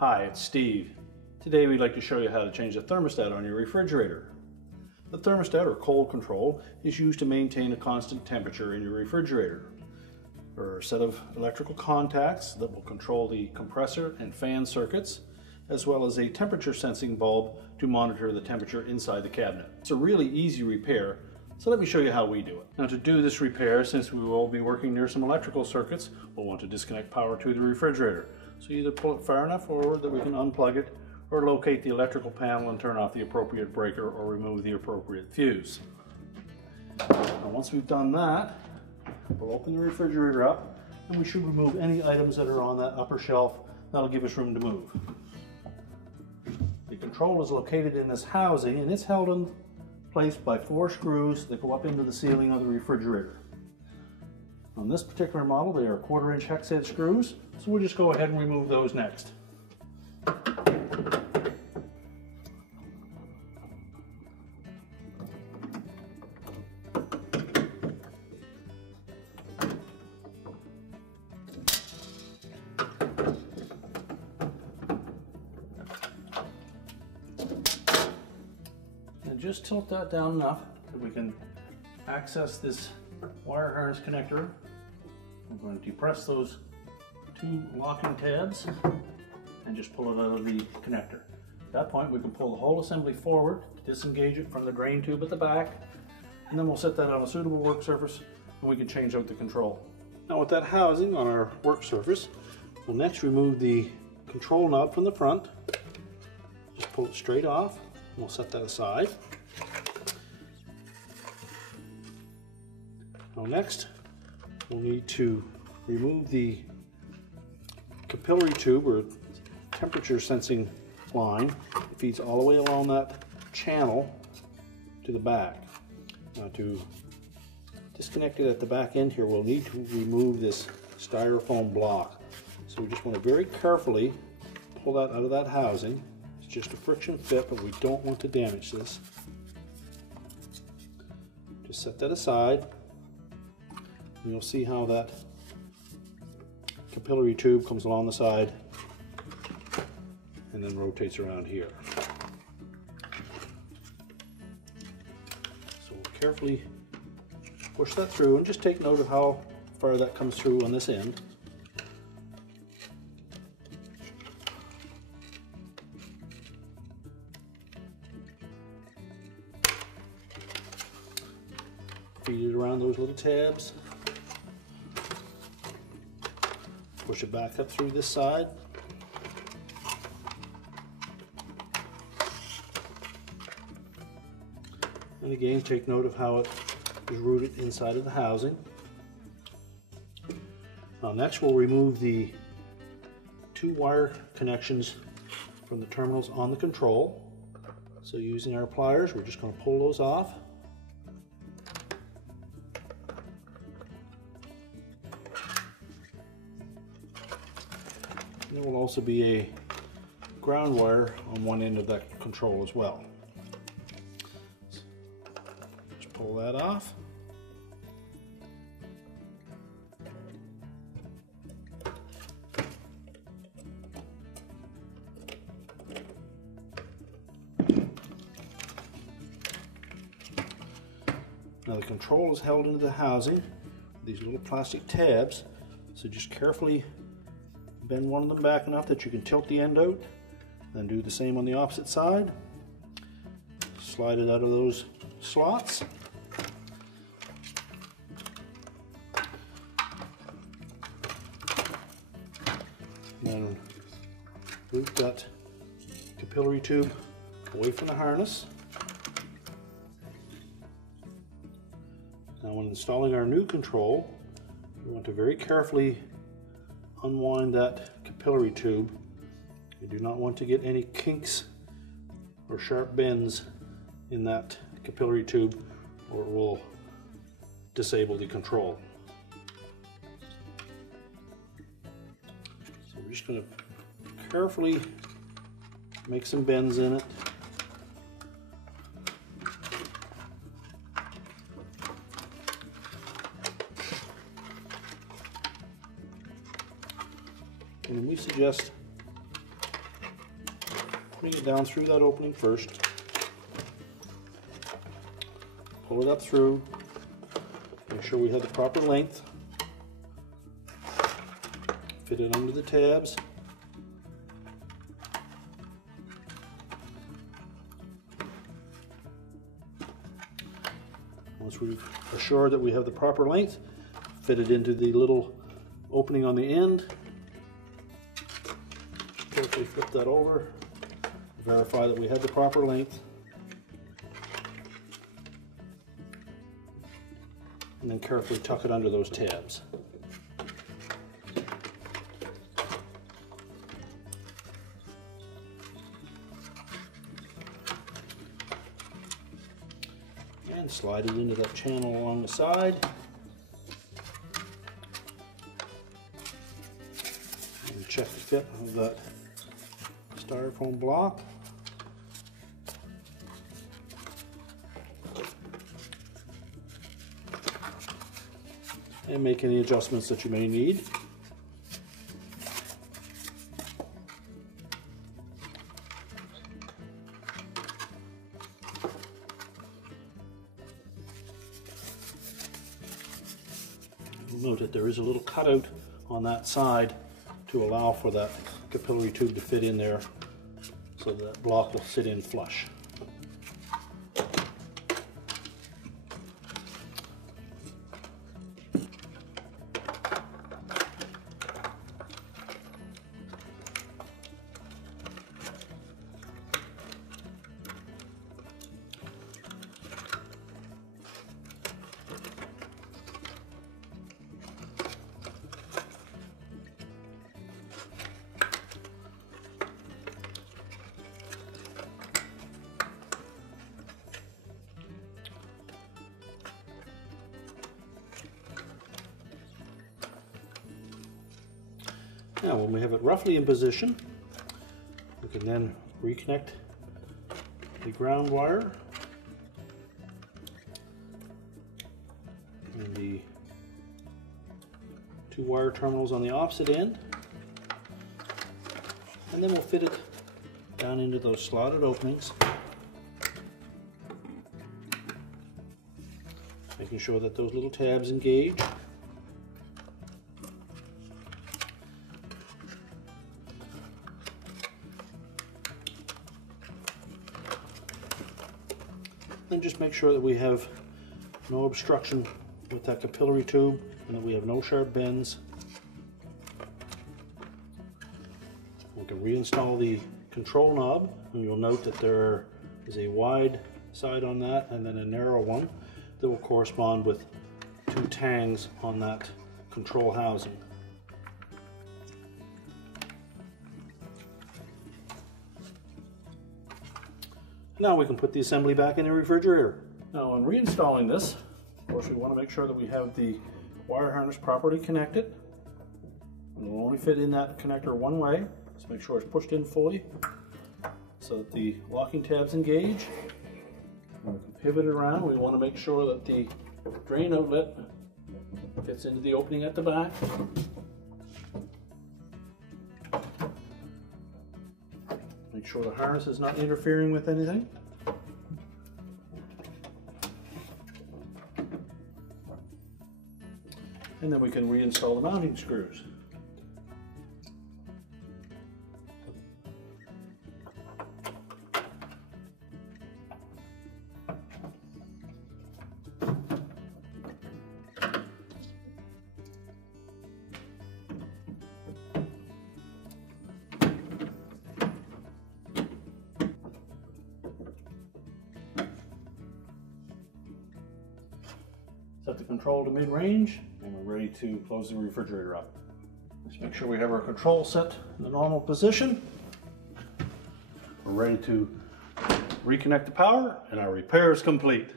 Hi, it's Steve. Today we'd like to show you how to change the thermostat on your refrigerator. The thermostat, or cold control, is used to maintain a constant temperature in your refrigerator. There are a set of electrical contacts that will control the compressor and fan circuits, as well as a temperature sensing bulb to monitor the temperature inside the cabinet. It's a really easy repair, so let me show you how we do it. Now, to do this repair, since we will be working near some electrical circuits, we'll want to disconnect power to the refrigerator. So either pull it far enough forward that we can unplug it, or locate the electrical panel and turn off the appropriate breaker or remove the appropriate fuse. Now, once we've done that, we'll open the refrigerator up and we should remove any items that are on that upper shelf. That'll give us room to move. The control is located in this housing and it's held in place by 4 screws that go up into the ceiling of the refrigerator. On this particular model, they are 1/4 inch hex head screws, so we'll just go ahead and remove those next. And just tilt that down enough that we can access this wire harness connector. I'm going to depress those 2 locking tabs and just pull it out of the connector. At that point, we can pull the whole assembly forward to disengage it from the drain tube at the back, and then we'll set that on a suitable work surface and we can change out the control. Now, with that housing on our work surface, we'll next remove the control knob from the front. Just pull it straight off and we'll set that aside. Now, next, we'll need to remove the capillary tube, or temperature sensing line. It feeds all the way along that channel to the back. Now, to disconnect it at the back end here, we'll need to remove this styrofoam block. So we just want to very carefully pull that out of that housing. It's just a friction fit, but we don't want to damage this. Just set that aside. And you'll see how that capillary tube comes along the side and then rotates around here. So we'll carefully push that through and just take note of how far that comes through on this end. Feed it around those little tabs. Push it back up through this side. And again, take note of how it is rooted inside of the housing. Now, next we'll remove the 2 wire connections from the terminals on the control. So using our pliers, we're just going to pull those off. There will also be a ground wire on one end of that control as well. Just pull that off. Now, the control is held into the housing with these little plastic tabs, so just carefully bend one of them back enough that you can tilt the end out, then do the same on the opposite side. Slide it out of those slots. Then move that capillary tube away from the harness. Now, when installing our new control, we want to very carefully unwind that capillary tube. You do not want to get any kinks or sharp bends in that capillary tube, or it will disable the control. So we're just going to carefully make some bends in it. And we suggest Bring it down through that opening first. Pull it up through. Make sure we have the proper length. Fit it under the tabs. Once we've assured that we have the proper length, fit it into the little opening on the end. Carefully flip that over. Verify that we have the proper length. And then carefully tuck it under those tabs. And slide it into that channel along the side. And check the fit of that styrofoam block. And make any adjustments that you may need. You'll note that there is a little cutout on that side to allow for that capillary tube to fit in there so that block will sit in flush. Now, when we have it roughly in position, we can then reconnect the ground wire and the two wire terminals on the opposite end, and then we'll fit it down into those slotted openings, making sure that those little tabs engage. Then just make sure that we have no obstruction with that capillary tube and that we have no sharp bends. We can reinstall the control knob, and you'll note that there is a wide side on that and then a narrow one that will correspond with two tangs on that control housing. Now we can put the assembly back in the refrigerator. Now, when reinstalling this, of course, we want to make sure that we have the wire harness properly connected. It will only fit in that connector one way, so make sure it's pushed in fully so that the locking tabs engage. When we can pivot it around, we want to make sure that the drain outlet fits into the opening at the back. Make sure the harness is not interfering with anything. And then we can reinstall the mounting screws. Set the control to mid-range, and we're ready to close the refrigerator up. Just make sure we have our control set in the normal position. We're ready to reconnect the power, and our repair is complete.